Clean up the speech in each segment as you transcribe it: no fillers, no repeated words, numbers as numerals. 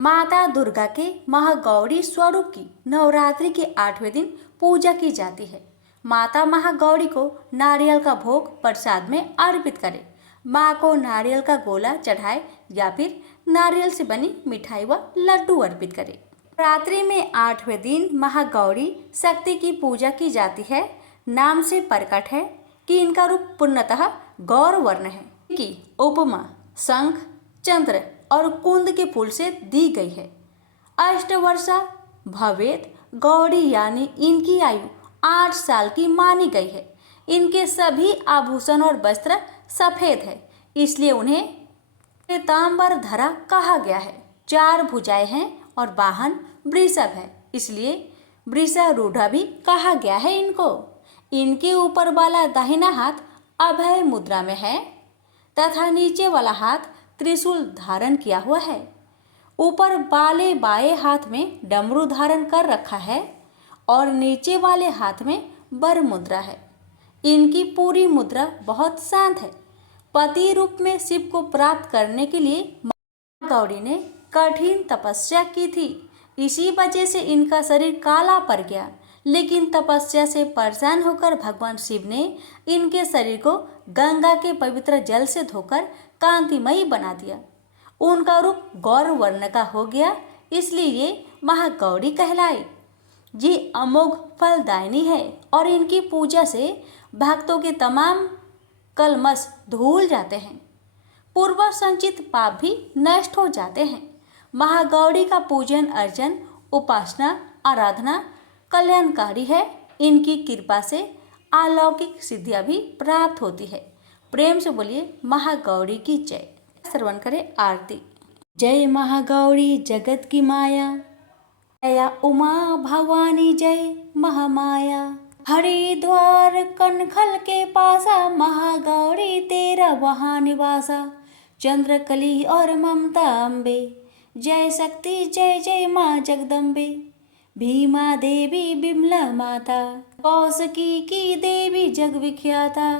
माता दुर्गा के महागौरी स्वरूप की नवरात्रि के 8वें दिन पूजा की जाती है। माता महागौरी को नारियल का भोग प्रसाद में अर्पित करें। माँ को नारियल का गोला चढ़ाए या फिर नारियल से बनी मिठाई व लड्डू अर्पित करें। नवरात्रि में 8वें दिन महागौरी शक्ति की पूजा की जाती है। नाम से प्रकट है कि इनका रूप पूर्णतः गौर वर्ण है। इनकी उपमा शंख, चंद्र और कुंद के फूल से दी गई है। अष्टवर्षा भवेत गौरी यानी इनकी आयु 8 साल की मानी गई है। इनके सभी आभूषण और वस्त्र सफेद है, इसलिए उन्हें पीतांबर धरा कहा गया है। 4 भुजाएं हैं और वाहन वृषभ है, इसलिए वृषारूढ़ा भी कहा गया है इनको। इनके ऊपर वाला दाहिना हाथ अभय मुद्रा में है तथा नीचे वाला हाथ त्रिशूल धारण किया हुआ है। ऊपर वाले बाएं हाथ में डमरू धारण कर रखा है और नीचे वाले हाथ में वर मुद्रा है। इनकी पूरी मुद्रा बहुत शांत है। पति रूप में शिव को प्राप्त करने के लिए मां गौरी ने कठिन तपस्या की थी। इसी वजह से इनका शरीर काला पड़ गया, लेकिन तपस्या से परेशान होकर भगवान शिव ने इनके शरीर को गंगा के पवित्र जल से धोकर कांतिमयी बना दिया। उनका रूप गौर वर्ण का हो गया, इसलिए ये महागौरी कहलाई। ये अमोघ फलदायिनी है और इनकी पूजा से भक्तों के तमाम कलमश धुल जाते हैं। पूर्व संचित पाप भी नष्ट हो जाते हैं। महागौरी का पूजन अर्चन उपासना आराधना कल्याणकारी है। इनकी कृपा से अलौकिक सिद्धियां भी प्राप्त होती है। प्रेम से बोलिए महागौरी की जय। श्रवण करें आरती। जय महागौरी जगत की माया, जया उमा भवानी जय महामाया। हरिद्वार कनखल के पासा, महागौरी तेरा वहाँ निवासा। चंद्रकली और ममता अम्बे, जय शक्ति जय जय माँ जगदम्बे। भीमा देवी बिमला माता, कौशिकी की देवी जग विख्याता।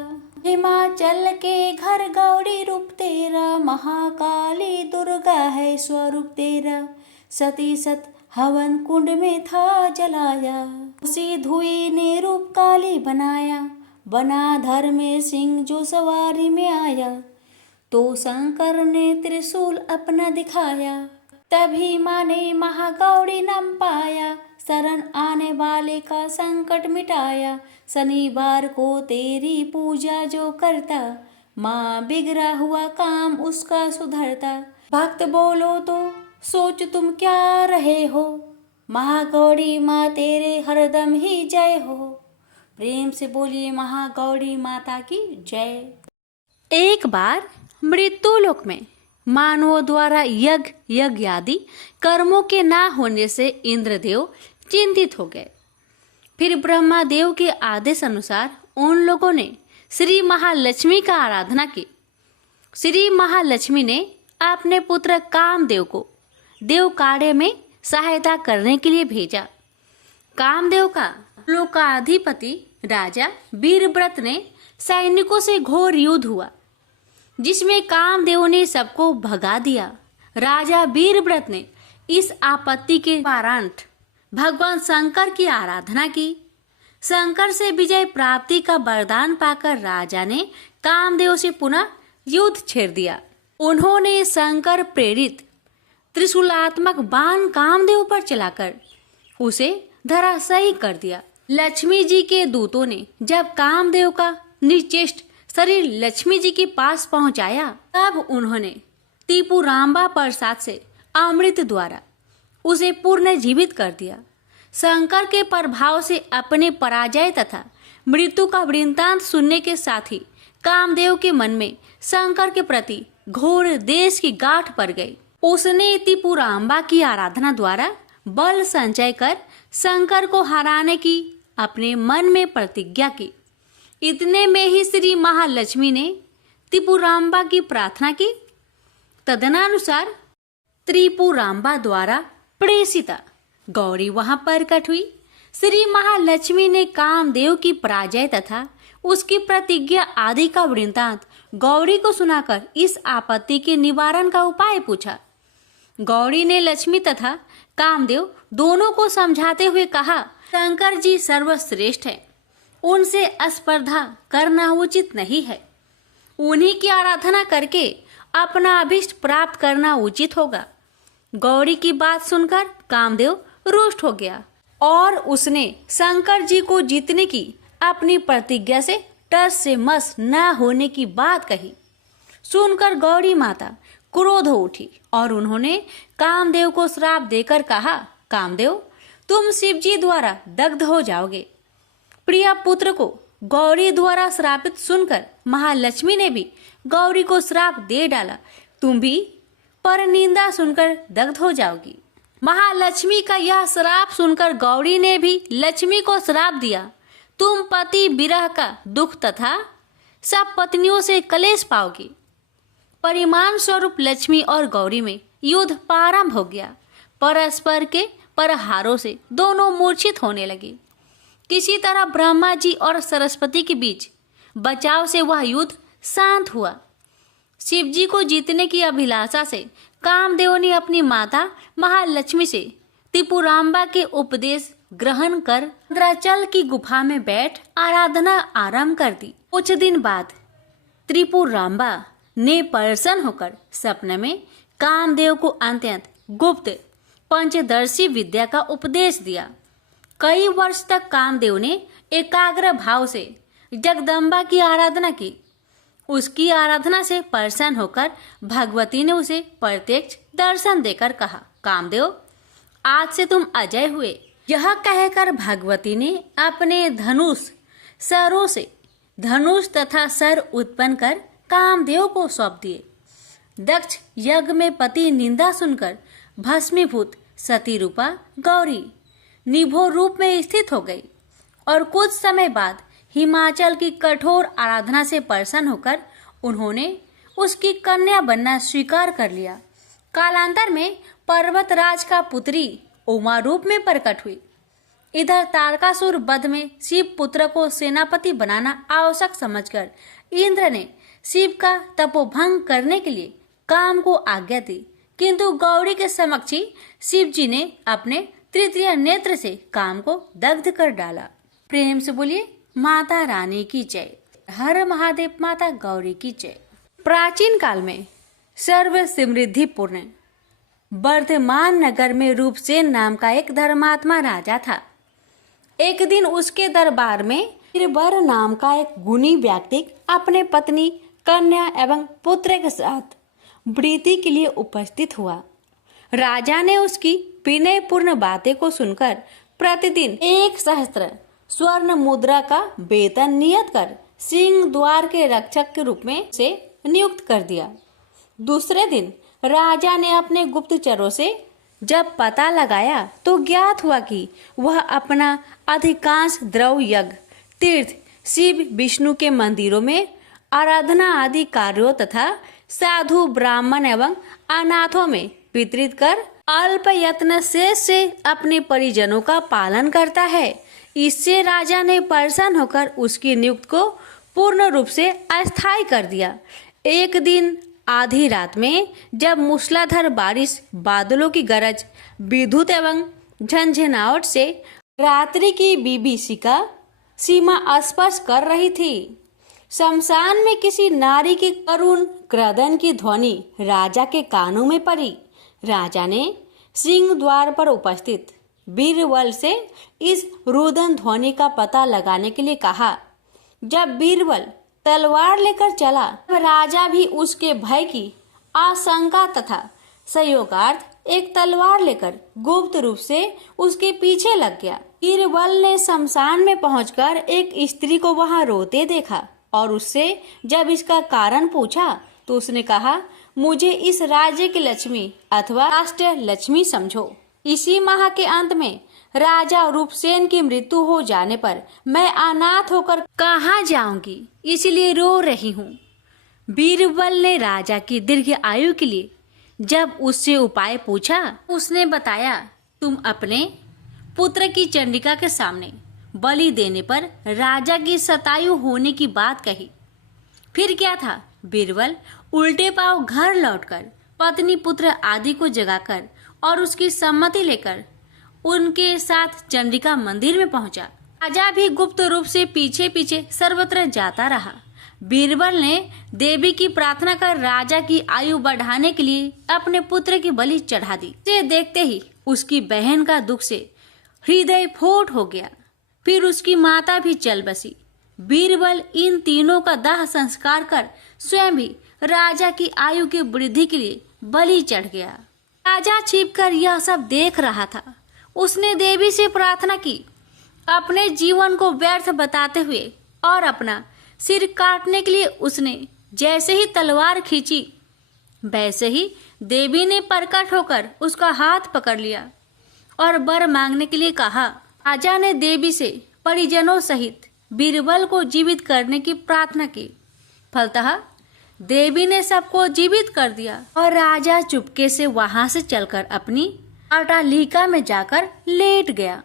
हिमाचल के घर गौरी रूप तेरा, महाकाली दुर्गा है स्वरूप तेरा। सती सत हवन कुंड में था जलाया, उसी धुई ने रूप काली बनाया। बना धर में सिंह जो सवारी में आया, तो शंकर ने त्रिशूल अपना दिखाया। तभी माँ ने महागौरी नाम पाया, शरण आने वाले का संकट मिटाया। शनिवार को तेरी पूजा जो करता, माँ बिगड़ा हुआ काम उसका सुधरता। भक्त बोलो तो सोच तुम क्या रहे हो, महागौरी माँ तेरे हरदम ही जय हो। प्रेम से बोलिए महागौरी माता की जय। एक बार मृत्युलोक में मानवों द्वारा यज्ञ आदि कर्मों के ना होने से इंद्रदेव चिंतित हो गए। फिर ब्रह्मा देव के आदेश अनुसार उन लोगों ने श्री महालक्ष्मी का आराधना की। श्री महालक्ष्मी ने अपने पुत्र कामदेव को देव कार्य में सहायता करने के लिए भेजा। कामदेव का लोकाधिपति राजा वीरव्रत ने सैनिकों से घोर युद्ध हुआ, जिसमें कामदेव ने सबको भगा दिया। राजा वीरव्रत ने इस आपत्ति के वारांत भगवान शंकर की आराधना की। शंकर से विजय प्राप्ति का वरदान पाकर राजा ने कामदेव से पुनः युद्ध छेड़ दिया। उन्होंने शंकर प्रेरित त्रिशूलात्मक बाण कामदेव पर चलाकर उसे धराशायी कर दिया। लक्ष्मी जी के दूतों ने जब कामदेव का निश्चेष्ट शरीर लक्ष्मी जी के पास पहुंचाया, तब उन्होंने त्रिपुरांबा प्रसाद से अमृत द्वारा उसे पूर्ण जीवित कर दिया। शंकर के प्रभाव से अपने पराजय तथा मृत्यु का वृत्तांत सुनने के साथ ही कामदेव के मन में शंकर के प्रति घोर देश की गांठ पड़ गई। उसने त्रिपुरांबा की आराधना द्वारा बल संचय कर शंकर को हराने की अपने मन में प्रतिज्ञा की। इतने में ही श्री महालक्ष्मी ने त्रिपुरांबा की प्रार्थना की। तदनुसार त्रिपुरांबा द्वारा प्रेषिता गौरी वहां प्रकट हुई। श्री महालक्ष्मी ने कामदेव की पराजय तथा उसकी प्रतिज्ञा आदि का वृत्तांत गौरी को सुनाकर इस आपत्ति के निवारण का उपाय पूछा। गौरी ने लक्ष्मी तथा कामदेव दोनों को समझाते हुए कहा, शंकर जी सर्वश्रेष्ठ है, उनसे स्पर्धा करना उचित नहीं है। उन्हीं की आराधना करके अपना अभिष्ट प्राप्त करना उचित होगा। गौरी की बात सुनकर कामदेव रुष्ट हो गया और उसने शंकर जी को जीतने की अपनी प्रतिज्ञा से टस से मस न होने की बात कही। सुनकर गौरी माता क्रोध हो उठी और उन्होंने कामदेव को श्राप देकर कहा, कामदेव, तुम शिवजी द्वारा दग्ध हो जाओगे। प्रिया पुत्र को गौरी द्वारा श्रापित सुनकर महालक्ष्मी ने भी गौरी को श्राप दे डाला, तुम भी पर निंदा सुनकर दग्ध हो जाओगी। महालक्ष्मी का यह श्राप सुनकर गौरी ने भी लक्ष्मी को श्राप दिया, तुम पति विरह का दुख तथा सब पत्नियों से कलेश पाओगी। परिमाण स्वरूप लक्ष्मी और गौरी में युद्ध प्रारंभ हो गया। परस्पर के प्रहारों से दोनों मूर्छित होने लगे। किसी तरह ब्रह्मा जी और सरस्वती के बीच बचाव से वह युद्ध शांत हुआ। शिवजी को जीतने की अभिलाषा से कामदेव ने अपनी माता महालक्ष्मी से त्रिपुरांबा के उपदेश ग्रहण कर इंद्राचल की गुफा में बैठ आराधना आरंभ कर दी। कुछ दिन बाद त्रिपुरांबा ने प्रसन्न होकर सपने में कामदेव को अत्यंत गुप्त पंचदर्शी विद्या का उपदेश दिया। कई वर्ष तक कामदेव ने एकाग्र भाव से जगदम्बा की आराधना की। उसकी आराधना से प्रसन्न होकर भगवती ने उसे प्रत्यक्ष दर्शन देकर कहा, कामदेव, आज से तुम अजय हुए। यह कहकर भगवती ने अपने धनुष सरों से धनुष तथा सर उत्पन्न कर कामदेव को सौंप दिए। दक्ष यज्ञ में पति निंदा सुनकर भस्मीभूत सती रूपा गौरी निभो रूप में स्थित हो गई और कुछ समय बाद हिमाचल की कठोर आराधना से प्रसन्न होकर उन्होंने उसकी कन्या बनना स्वीकार कर लिया। कालांतर में पर्वतराज का पुत्री उमा रूप में प्रकट हुई। इधर तारकासुर वध में शिव पुत्र को सेनापति बनाना आवश्यक समझकर इंद्र ने शिव का तपोभंग करने के लिए काम को आज्ञा दी, किंतु गौरी के समक्ष ही शिव जी ने अपने तृतीय नेत्र से काम को दग्ध कर डाला। प्रेम से बोलिए माता रानी की जय। हर महादेव, माता गौरी की जय। प्राचीन काल में सर्व समृद्धि पूर्ण वर्धमान नगर में रूपसेन नाम का एक धर्मात्मा राजा था। एक दिन उसके दरबार में बीरबल नाम का एक गुणी व्यक्ति अपने पत्नी, कन्या एवं पुत्र के साथ प्रीति के लिए उपस्थित हुआ। राजा ने उसकी विनयपूर्ण बातें को सुनकर प्रतिदिन 1,000 स्वर्ण मुद्रा का वेतन नियत कर सिंह द्वार के रक्षक के रूप में से नियुक्त कर दिया। दूसरे दिन राजा ने अपने गुप्तचरों से जब पता लगाया तो ज्ञात हुआ कि वह अपना अधिकांश द्रव्य यज्ञ, तीर्थ, शिव विष्णु के मंदिरों में आराधना आदि कार्यों तथा साधु ब्राह्मण एवं अनाथों में वितरित कर अल्प यत्न से अपने परिजनों का पालन करता है। इससे राजा ने प्रसन्न होकर उसकी नियुक्ति को पूर्ण रूप से अस्थायी कर दिया। एक दिन आधी रात में जब मूसलाधार बारिश, बादलों की गरज, विद्युत एवं झंझनाहट से रात्रि की विभीषिका सीमा स्पर्श कर रही थी, शमशान में किसी नारी के करुण क्रदन की ध्वनि राजा के कानों में पड़ी। राजा ने सिंह द्वार पर उपस्थित बीरबल से इस रुदन ध्वनि का पता लगाने के लिए कहा। जब बीरबल तलवार लेकर चला, राजा भी उसके भय की आशंका तथा सहयोगार्थ एक तलवार लेकर गुप्त रूप से उसके पीछे लग गया। बीरबल ने शमशान में पहुंचकर एक स्त्री को वहां रोते देखा और उससे जब इसका कारण पूछा तो उसने कहा, मुझे इस राज्य की लक्ष्मी अथवा राष्ट्र लक्ष्मी समझो। इसी माह के अंत में राजा रूपसेन की मृत्यु हो जाने पर मैं अनाथ होकर कहाँ जाऊंगी, इसलिए रो रही हूँ। बीरबल ने राजा की दीर्घ आयु के लिए जब उससे उपाय पूछा, उसने बताया, तुम अपने पुत्र की चंडिका के सामने बलि देने पर राजा की शतायु होने की बात कही। फिर क्या था, बीरबल उल्टे पांव घर लौटकर पत्नी पुत्र आदि को जगाकर और उसकी सम्मति लेकर उनके साथ चंडिका मंदिर में पहुंचा। राजा भी गुप्त रूप से पीछे पीछे सर्वत्र जाता रहा। बीरबल ने देवी की प्रार्थना कर राजा की आयु बढ़ाने के लिए अपने पुत्र की बलि चढ़ा दी। इसे देखते ही उसकी बहन का दुख से हृदय फूट हो गया। फिर उसकी माता भी चल बसी। बीरबल इन तीनों का दाह संस्कार कर स्वयं भी राजा की आयु की वृद्धि के लिए बलि चढ़ गया। राजा छिपकर यह सब देख रहा था। उसने देवी से प्रार्थना की, अपने जीवन को व्यर्थ बताते हुए, और अपना सिर काटने के लिए उसने जैसे ही तलवार खींची वैसे ही देवी ने प्रकट होकर उसका हाथ पकड़ लिया और वर मांगने के लिए कहा। राजा ने देवी से परिजनों सहित बीरबल को जीवित करने की प्रार्थना की। फलतः देवी ने सबको जीवित कर दिया और राजा चुपके से वहां से चलकर अपनी अट्टालिका में जाकर लेट गया।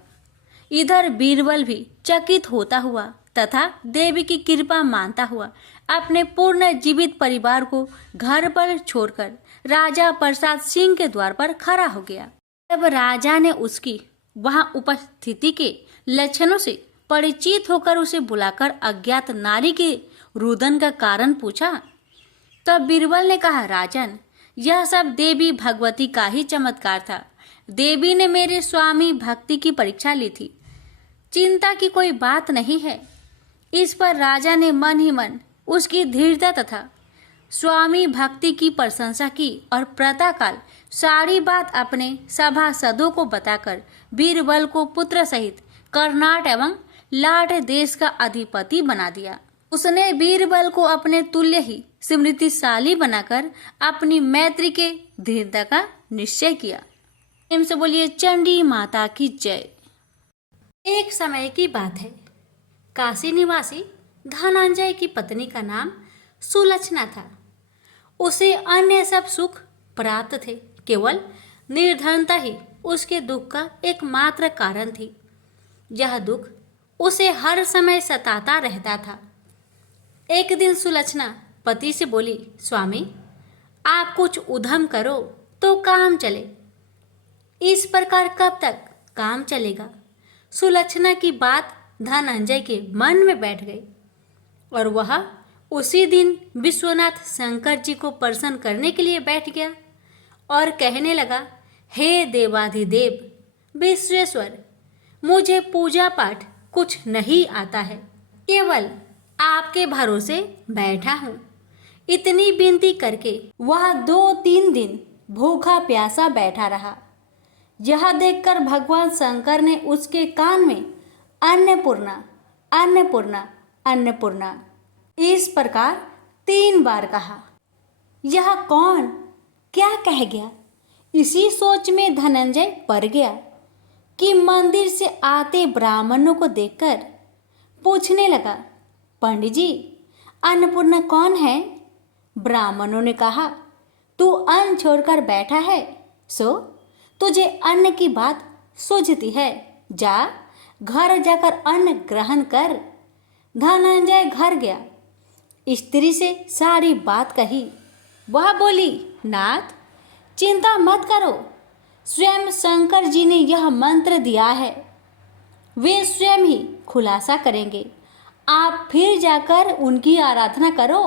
इधर बीरबल भी चकित होता हुआ तथा देवी की कृपा मानता हुआ अपने पूर्ण जीवित परिवार को घर पर छोड़कर राजा प्रसाद सिंह के द्वार पर खड़ा हो गया। जब राजा ने उसकी वहां उपस्थिति के लक्षणों से परिचित होकर उसे बुलाकर अज्ञात नारी के रुदन का कारण पूछा, तब बीरबल ने कहा, राजन, यह सब देवी भगवती का ही चमत्कार था। देवी ने मेरे स्वामी भक्ति की परीक्षा ली थी। चिंता की कोई बात नहीं है। इस पर राजा ने मन ही मन उसकी धीरता तथा स्वामी भक्ति की प्रशंसा की और प्रातःकाल सारी बात अपने सभासदों को बताकर बीरबल को पुत्र सहित कर्नाट एवं लाट देश का अधिपति बना दिया। उसने बीरबल को अपने तुल्य ही स्मृतिशाली बनाकर अपनी मैत्री के धीरता का निश्चय किया। प्रेम से बोलिए चंडी माता की जय। एक समय की बात है। काशी निवासी धनंजय की पत्नी का नाम सुलक्षणा था। उसे अन्य सब सुख प्राप्त थे, केवल निर्धनता ही उसके दुख का एकमात्र कारण थी। यह दुख उसे हर समय सताता रहता था। एक दिन सुलक्षणा पति से बोली, स्वामी, आप कुछ उद्यम करो तो काम चले। इस प्रकार कब तक काम चलेगा? सुलक्षणा की बात धनंजय के मन में बैठ गई और वह उसी दिन विश्वनाथ शंकर जी को प्रसन्न करने के लिए बैठ गया और कहने लगा, हे देवाधिदेव विश्वेश्वर, मुझे पूजा पाठ कुछ नहीं आता है, केवल आपके भरोसे बैठा हूँ। इतनी विनती करके वह 2-3 दिन भूखा प्यासा बैठा रहा। यह देखकर भगवान शंकर ने उसके कान में अन्नपूर्णा अन्नपूर्णा अन्नपूर्णा इस प्रकार 3 बार कहा। यह कौन क्या कह गया? इसी सोच में धनंजय पड़ गया कि मंदिर से आते ब्राह्मणों को देखकर पूछने लगा, पंडित जी, अन्नपूर्णा कौन है? ब्राह्मणों ने कहा, तू अन्न छोड़कर बैठा है, सो तुझे अन्न की बात सूझती है। जा घर जाकर अन्न ग्रहण कर। धनंजय घर गया, स्त्री से सारी बात कही। वह बोली, नाथ, चिंता मत करो, स्वयं शंकर जी ने यह मंत्र दिया है, वे स्वयं ही खुलासा करेंगे। आप फिर जाकर उनकी आराधना करो।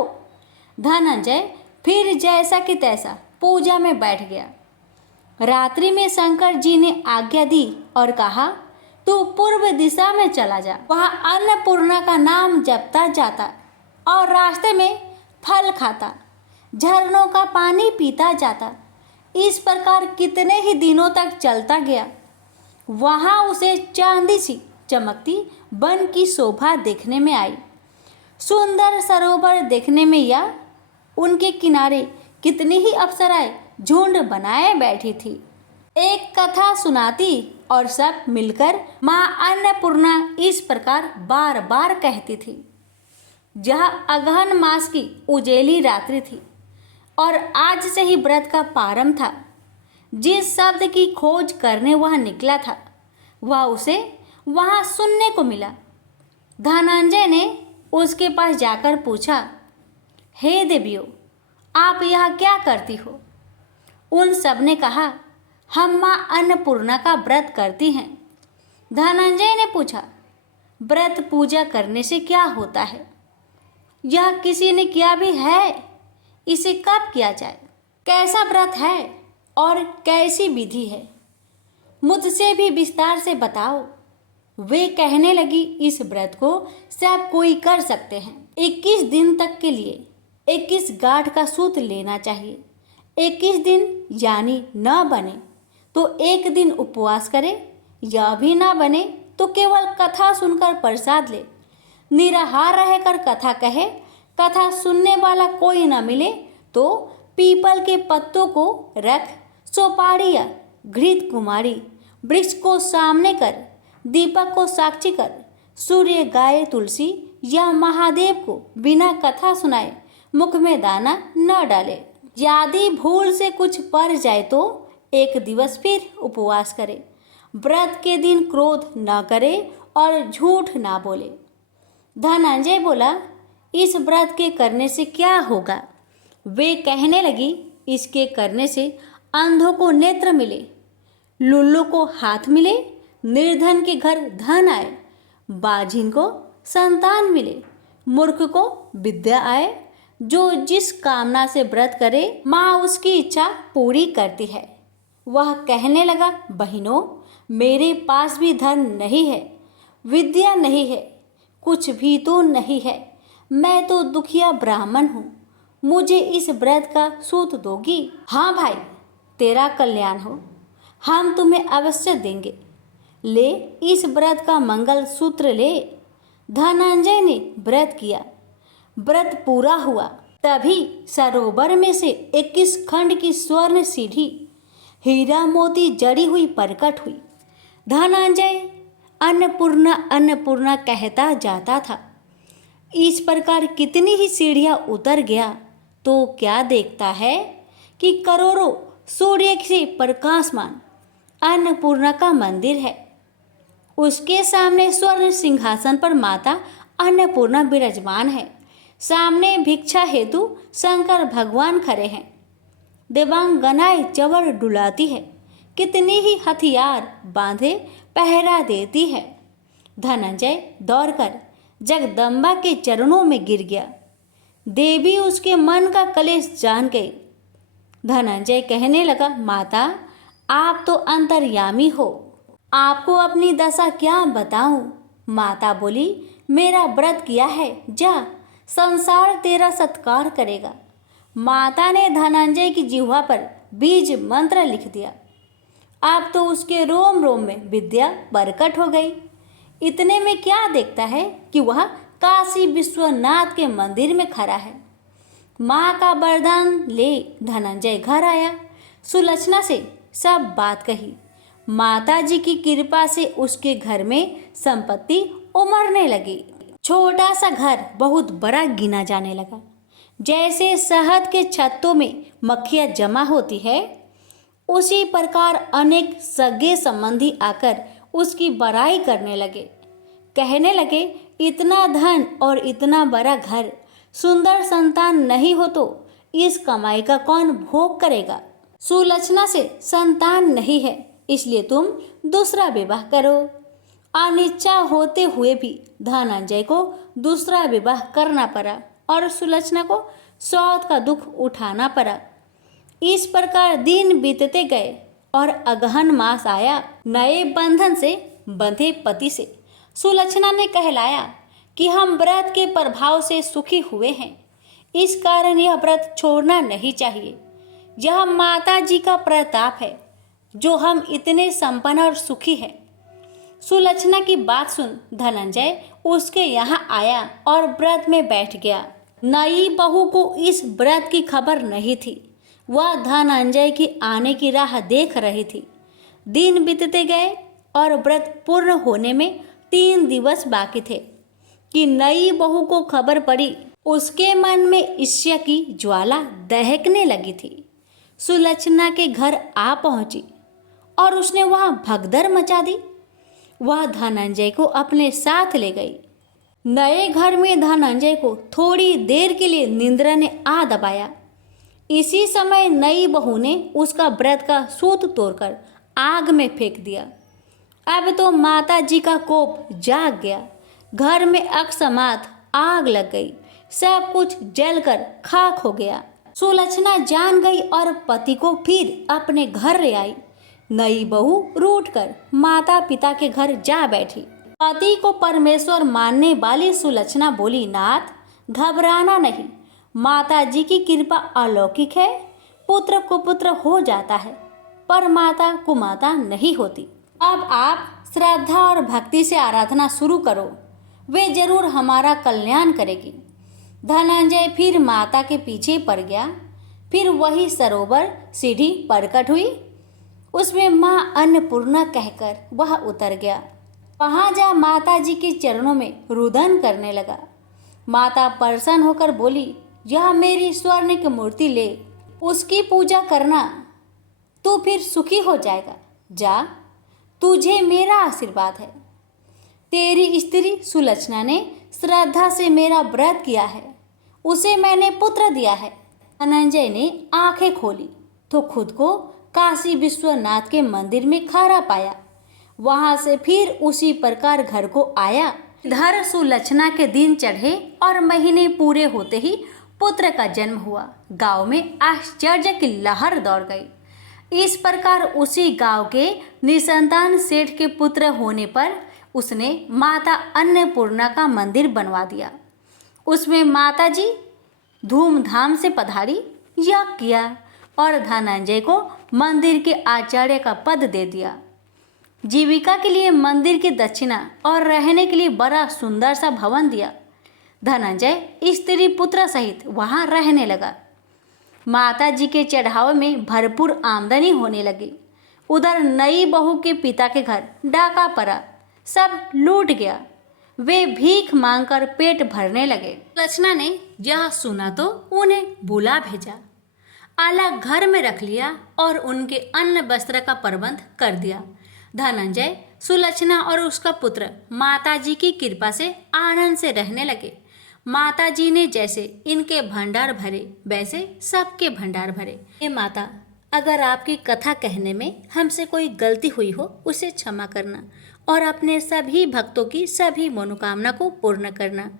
धनंजय फिर जैसा कि तैसा पूजा में बैठ गया। रात्रि में शंकर जी ने आज्ञा दी और कहा, तू पूर्व दिशा में चला जा। वहाँ अन्नपूर्णा का नाम जपता जाता और रास्ते में फल खाता, झरनों का पानी पीता जाता। इस प्रकार कितने ही दिनों तक चलता गया। वहाँ उसे चांदी सी चमकती वन की शोभा देखने में आई। सुंदर सरोवर देखने में या उनके किनारे कितनी ही अप्सराएं झुंड बनाए बैठी थी। एक कथा सुनाती और सब मिलकर माँ अन्नपूर्णा इस प्रकार बार बार कहती थी। यह अगहन मास की उजेली रात्रि थी और आज से ही व्रत का प्रारंभ था। जिस शब्द की खोज करने वह निकला था वह उसे वहाँ सुनने को मिला। धनंजय ने उसके पास जाकर पूछा, हे देवियों, आप यहाँ क्या करती हो? उन सब ने कहा, हम माँ अन्नपूर्णा का व्रत करती हैं। धनंजय ने पूछा, व्रत पूजा करने से क्या होता है? यह किसी ने किया भी है? इसे कब किया जाए? कैसा व्रत है और कैसी विधि है? मुझसे भी विस्तार से बताओ। वे कहने लगी, इस व्रत को सब कोई कर सकते हैं। 21 दिन तक के लिए 21 गांठ का सूत लेना चाहिए। 21 दिन यानी न बने तो एक दिन उपवास करे, या भी ना बने तो केवल कथा सुनकर प्रसाद ले। निराहार रहकर कथा कहे, कथा सुनने वाला कोई न मिले तो पीपल के पत्तों को रख, सोपारी या घृत कुमारी वृक्ष को सामने कर, दीपक को साक्षी कर, सूर्य, गाय, तुलसी या महादेव को बिना कथा सुनाए मुख में दाना न डाले। यदि भूल से कुछ पड़ जाए तो एक दिवस फिर उपवास करे। व्रत के दिन क्रोध न करे और झूठ ना बोले। धनंजय बोला, इस व्रत के करने से क्या होगा? वे कहने लगी, इसके करने से अंधों को नेत्र मिले, लुल्लू को हाथ मिले, निर्धन के घर धन आए, बाझिन को संतान मिले, मूर्ख को विद्या आए। जो जिस कामना से व्रत करे माँ उसकी इच्छा पूरी करती है। वह कहने लगा, बहनों, मेरे पास भी धन नहीं है, विद्या नहीं है, कुछ भी तो नहीं है। मैं तो दुखिया ब्राह्मण हूँ। मुझे इस व्रत का सूत दोगी? हाँ भाई, तेरा कल्याण हो, हम तुम्हें अवश्य देंगे। ले, इस व्रत का मंगल सूत्र ले। धनंजय ने व्रत किया। व्रत पूरा हुआ। तभी सरोवर में से 21 खंड की स्वर्ण सीढ़ी हीरा मोती जड़ी हुई प्रकट हुई। धनंजय अन्नपूर्णा अन्नपूर्णा कहता जाता था। इस प्रकार कितनी ही सीढ़ियां उतर गया तो क्या देखता है कि करोड़ों सूर्य से प्रकाशमान अन्नपूर्णा का मंदिर है। उसके सामने स्वर्ण सिंहासन पर माता अन्नपूर्णा विराजमान है। सामने भिक्षा हेतु शंकर भगवान खड़े हैं। देवांगनाएं चवर डुलाती है। कितनी ही हथियार बांधे पहरा देती है। धनंजय दौड़कर जगदम्बा के चरणों में गिर गया। देवी उसके मन का कलेश जान गई। धनंजय कहने लगा, माता, आप तो अंतर्यामी हो, आपको अपनी दशा क्या बताऊं? माता बोली, मेरा व्रत किया है, जा, संसार तेरा सत्कार करेगा। माता ने धनंजय की जिह्वा पर बीज मंत्र लिख दिया। अब तो उसके रोम रोम में विद्या प्रकट हो गई। इतने में क्या देखता है कि वह काशी विश्वनाथ के मंदिर में खड़ा है। माँ का वरदान ले धनंजय घर आया। सुलक्षणा से सब बात कही। माता जी की कृपा से उसके घर में संपत्ति उमड़ने लगी। छोटा सा घर बहुत बड़ा गिना जाने लगा। जैसे शहद के छत्तों में मक्खियाँ जमा होती है, उसी प्रकार अनेक सगे संबंधी आकर उसकी बड़ाई करने लगे। कहने लगे, इतना धन और इतना बड़ा घर, सुंदर संतान नहीं हो तो इस कमाई का कौन भोग करेगा? सुलक्षणा से संतान नहीं है, इसलिए तुम दूसरा विवाह करो। अनिच्छा होते हुए भी धनंजय को दूसरा विवाह करना पड़ा और सुलक्षणा को सौत का दुख उठाना पड़ा। इस प्रकार दिन बीतते गए और अगहन मास आया। नए बंधन से बंधे पति से सुलक्षणा ने कहलाया कि हम व्रत के प्रभाव से सुखी हुए हैं, इस कारण यह व्रत छोड़ना नहीं चाहिए। यह माता जी का प्रताप है जो हम इतने संपन्न और सुखी हैं। सुलक्षणा की बात सुन धनंजय उसके यहाँ आया और व्रत में बैठ गया। नई बहू को इस व्रत की खबर नहीं थी। वह धनंजय की आने की राह देख रही थी। दिन बीतते गए और व्रत पूर्ण होने में 3 दिवस बाकी थे कि नई बहू को खबर पड़ी। उसके मन में ईर्ष्या की ज्वाला दहकने लगी थी। सुलक्षणा के घर आ पहुंची और उसने वहां भगदड़ मचा दी। वह धनंजय को अपने साथ ले गई। नए घर में धनंजय को थोड़ी देर के लिए निंद्रा ने आ दबाया। इसी समय नई बहू ने उसका व्रत का सूत तोड़कर आग में फेंक दिया। अब तो माता जी का कोप जाग गया। घर में अकस्मात आग लग गई, सब कुछ जलकर खाक हो गया। सुलक्षणा जान गई और पति को फिर अपने घर ले आई। नई बहू रूठकर माता पिता के घर जा बैठी। पति को परमेश्वर मानने वाली सुलक्षणा बोली, नाथ घबराना नहीं, माता जी की कृपा अलौकिक है। पुत्र कुपुत्र हो जाता है, पर माता कुमाता नहीं होती। अब आप श्रद्धा और भक्ति से आराधना शुरू करो, वे जरूर हमारा कल्याण करेगी। धनंजय फिर माता के पीछे पड़ गया। फिर वही सरोवर सीढ़ी प्रकट हुई, उसमें माँ अन्नपूर्णा कहकर वह उतर गया। वहां जा माता जी के चरणों में रुदन करने लगा। माता प्रसन्न होकर बोली, यह मेरी स्वर्ण की मूर्ति ले, उसकी पूजा करना, तू फिर सुखी हो जाएगा। जा, तुझे मेरा आशीर्वाद है। तेरी स्त्री सुलक्षणा ने श्रद्धा से मेरा व्रत किया है, उसे मैंने पुत्र दिया है। धनंजय ने आंखें खोली तो खुद को काशी विश्वनाथ के मंदिर में खड़ा पाया। वहां से फिर उसी प्रकार घर को आया। इधर सुलक्षणा के दिन चढ़े और महीने पूरे होते ही पुत्र का जन्म हुआ। गांव में आश्चर्य की लहर दौड़ गई। इस प्रकार उसी गांव के निसंतान सेठ के पुत्र होने पर उसने माता अन्नपूर्णा का मंदिर बनवा दिया। उसमें माता जी धूमधाम से पधारी, यज्ञ किया और धनंजय को मंदिर के आचार्य का पद दे दिया। जीविका के लिए मंदिर की दक्षिणा और रहने के लिए बड़ा सुंदर सा भवन दिया। धनंजय स्त्री पुत्र सहित वहां रहने लगा। माता जी के चढ़ावे में भरपूर आमदनी होने लगी। उधर नई बहू के पिता के घर डाका पड़ा, सब लूट गया। वे भीख मांगकर पेट भरने लगे। लक्षणा ने यह सुना तो उन्हें बुला भेजा, अलग घर में रख लिया और उनके अन्न वस्त्र का प्रबंध कर दिया। धनंजय, सुलक्षणा और उसका पुत्र माता जी की कृपा से आनंद से रहने लगे। माता जी ने जैसे इनके भंडार भरे, वैसे सबके भंडार भरे। हे माता, अगर आपकी कथा कहने में हमसे कोई गलती हुई हो उसे क्षमा करना और अपने सभी भक्तों की सभी मनोकामना को पूर्ण करना।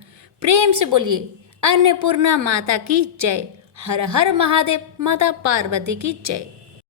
प्रेम से बोलिए, अन्नपूर्णा माता की जय। हर हर महादेव, माता पार्वती की जय।